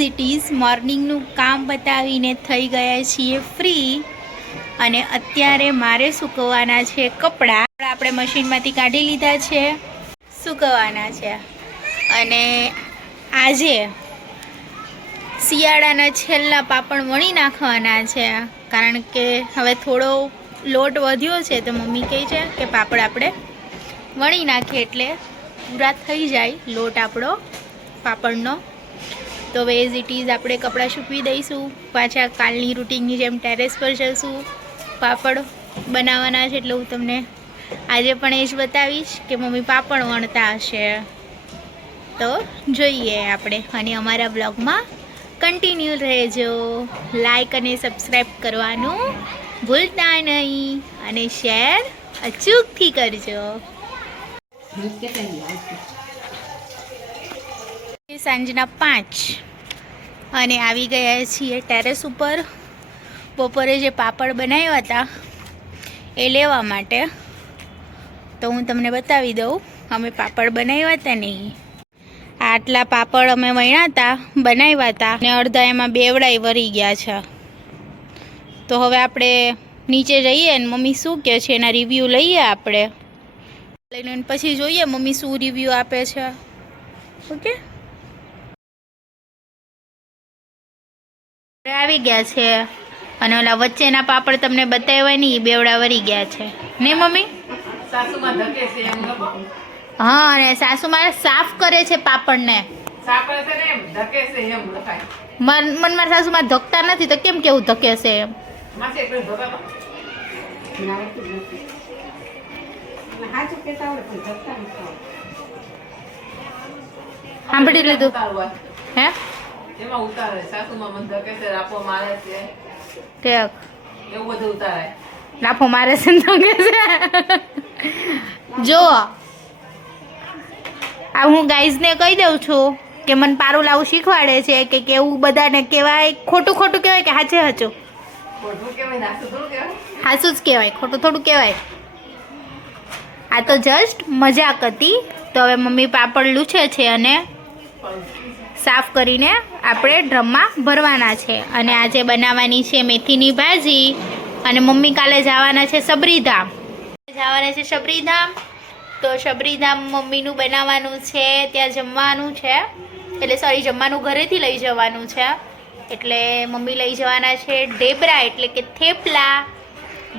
It is મોર્નિંગનું કામ બતાવીને થઈ ગયા છીએ ફ્રી અને અત્યારે મારે સૂકવવાના છે કપડાં આપણે મશીનમાંથી કાઢી લીધા છે. સૂકવવાના છે. અને આજે શિયાળાના છેલ્લા પાપડ વણી નાખવાના છે. કારણ કે હવે થોડો લોટ વધ્યો છે તો મમ્મી કહે છે કે પાપડ આપણે વણી નાખીએ એટલે પૂરા થઈ જાય લોટ આપણો પાપડનો. તો હવે એઝ ઇટ ઇઝ આપણે કપડાં સૂકવી દઈશું. પાછા કાલની રૂટિનની જેમ ટેરેસ પર જઈશું પાપડ બનાવવાના છે એટલે હું તમને આજે પણ એ જ બતાવીશ કે મમ્મી પાપડ વણતા હશે. તો જોઈએ આપણે અને અમારા બ્લોગમાં કન્ટિન્યુ રહેજો. લાઈક અને સબસ્ક્રાઈબ કરવાનું ભૂલતા નહીં અને શેર અચૂકથી કરજો. સાંજના પાંચ. અને આવી ગયા છીએ ટેરેસ ઉપર. બપોરે જે પાપડ બનાવ્યા હતા, એ લેવા માટે. તો હું તમને બતાવી દઉં, અમે પાપડ બનાવ્યા હતા નહીં આટલા પાપડ અમે વણ્યા હતા, બનાવ્યા હતા. અને અડધા એમાં બેવડાઈ વરી ગયા છે. તો હવે આપણે નીચે જઈએ ને મમ્મી શું કહે છે એના રિવ્યૂ લઈએ આપણે. લઈને પછી જોઈએ મમ્મી શું રિવ્યૂ આપે છે. ઓકે? આવી ગયા છે. અને ઓલા વચ્ચેના પાપડ તમને બતાવ્યા નહીં એ બેવડા વરી ગયા છે. ને મમ્મી? સાસુમાં. હા અને સાસુ મારે સાફ કરે છે પાપડને. મન મારા સાસુમાં ધકતા નથી તો કેમ કેવું ધકે છે એમ. સાંભળી લીધું. હે? એમાં ઉતારે સાસુમાં મન ધકે છે રાપો મારે છે. ઠેક એવું બધું ઉતારે. લાફો મારે છે ને ધકે છે. જો આ હું ગાઈઝને કહી દઉં છું કે મને પારું લાવું શીખવાડે છે કે કેવું બધાને કહેવાય ખોટું ખોટું કહેવાય કે હાચે હાચું? હાચું જ કહેવાય ખોટું થોડું કહેવાય. આ તો જસ્ટ મજાક હતી. તો હવે મમ્મી પાપડ લૂછે છે અને સાફ કરીને આપણે ડ્રમમાં ભરવાના છે. અને આજે બનાવવાની છે મેથીની ભાજી અને મમ્મી કાલે જવાના છે સબરીધામ જવાના છે સબરીધામ તો સબરીધામ મમ્મીનું બનાવવાનું છે, ત્યાં જમવાનું છે. એટલે સોરી જમવાનું ઘરેથી લઈ જવાનું છે. એટલે મમ્મી લઈ જવાના છે ઢેબરા, એટલે કે થેપલા,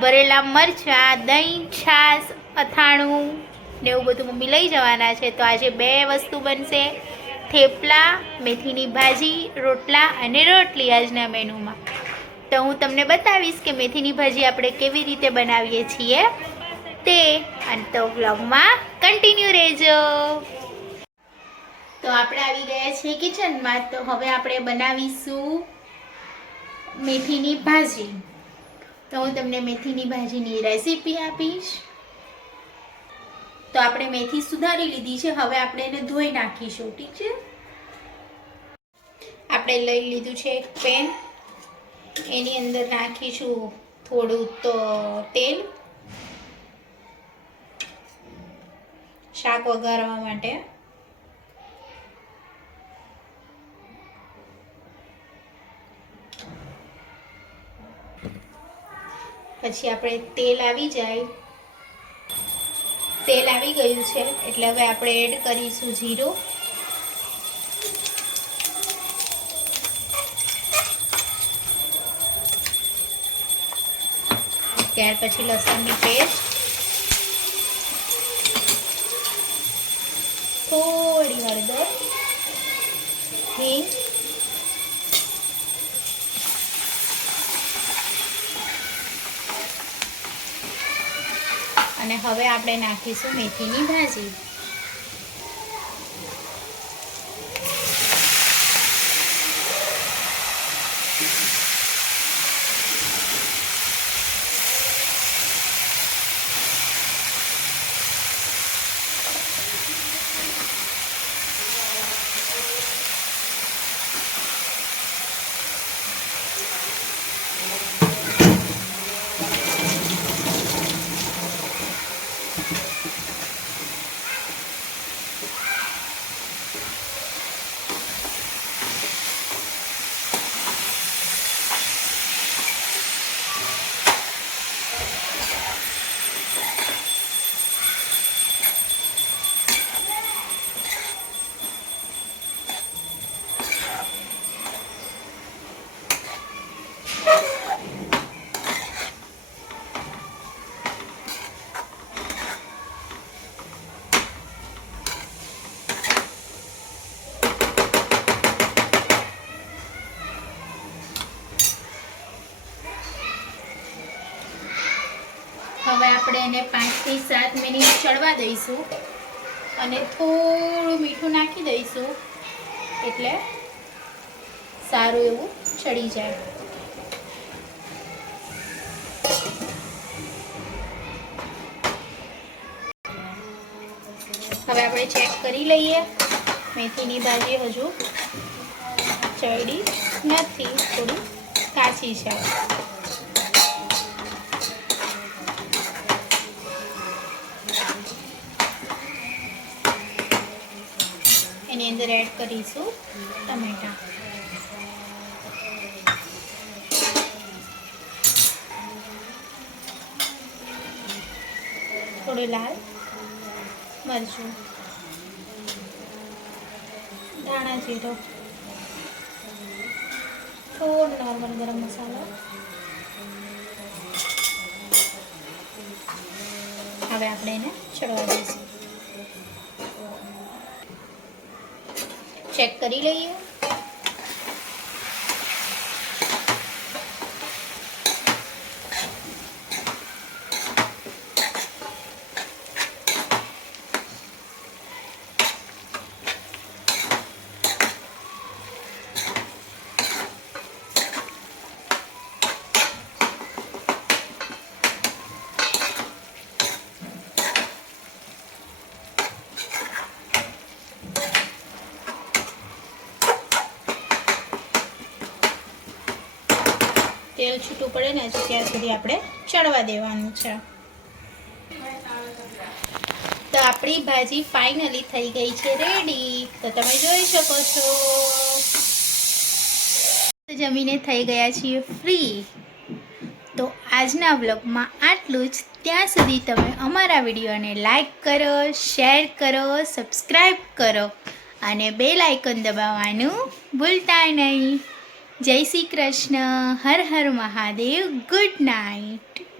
ભરેલા મરચાં, દહીં, છાશ, અથાણું ને એવું બધું મમ્મી લઈ જવાના છે. તો આજે બે વસ્તુ બનશે. થેપલા, મેથીની ભાજી, રોટલા અને રોટલી આજના મેનુમાં. તો હું તમને બતાવીશ કે મેથીની ભાજી આપણે કેવી રીતે બનાવીએ છીએ. તે અને તો વ્લોગમાં કન્ટિન્યુ રહેજો. તો આપણે આવી ગયા છીએ કિચનમાં તો હવે આપણે બનાવીશું મેથીની ભાજી. તો હું તમને મેથીની ભાજીની રેસીપી આપીશ. તો આપણે મેથી સુધારી લીધી છે. હવે આપણે એને ધોઈ નાખીશું. ઠીક છે? આપણે લઈ લીધું છે એક પેન. એની અંદર નાખીશું થોડું તેલ. શાક વઘારવા માટે. પછી આપણે તેલ આવી જાય. તેલ આવી ગયું છે. એટલે હવે આપણે એડ કરીશું જીરું. ત્યાર પછી લસણની પેસ્ટ. થોડી હળદર હિંગ. અને હવે આપણે નાખીશું મેથીની ભાજી. હવે આપણે એને પાંચથી સાત મિનિટ ચડવા દઈશું અને થોડું મીઠું નાખી દઈશું એટલે સારું એવું ચડી જાય. હવે આપણે ચેક કરી લઈએ. મેથીની ભાજી હજુ ચડી નથી, થોડી કાચી છે. અંદર એડ કરીશું ટમેટા. થોડું લાલ મરચું. ધાણા જીરો. થોડો નોર્મલ ગરમ મસાલો. હવે આપણે એને ચડવા દઈશું. ચેક કરી લઈએ. છૂટું પડે ને ત્યાં સુધી આપણે ચડવા દેવાનું છે. તો આપણી ભાજી ફાઇનલી થઈ ગઈ છે રેડી તો તમે જોઈ શકો છો. જમીને થઈ ગયા છીએ ફ્રી તો આજના વ્લોગમાં આટલું જ. ત્યાં સુધી તમે અમારા વિડીયોને લાઈક કરો શેર કરો સબસ્ક્રાઈબ કરો અને બેલ આઇકન દબાવવાનું ભૂલતા નહીં. જય શ્રી કૃષ્ણ. હર હર મહાદેવ. Good night